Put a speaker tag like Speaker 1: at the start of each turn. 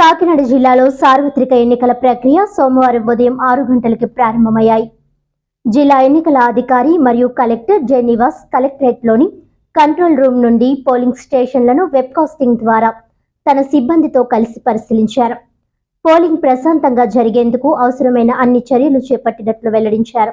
Speaker 1: కాకినాడ జిల్లాలో సార్వత్రిక ఎన్నికల ప్రక్రియ సోమవారం ఉదయం ఆరు గంటలకి ప్రారంభమయ్యాయి. జిల్లా ఎన్నికల అధికారి మరియు కలెక్టర్ జె నివాస్ కలెక్టరేట్లోని కంట్రోల్ రూమ్ నుండి పోలింగ్ స్టేషన్లను వెబ్కాస్టింగ్ ద్వారా తన సిబ్బందితో కలిసి పరిశీలించారు. పోలింగ్ ప్రశాంతంగా జరిగేందుకు అవసరమైన అన్ని చర్యలు చేపట్టినట్లు వెల్లడించారు.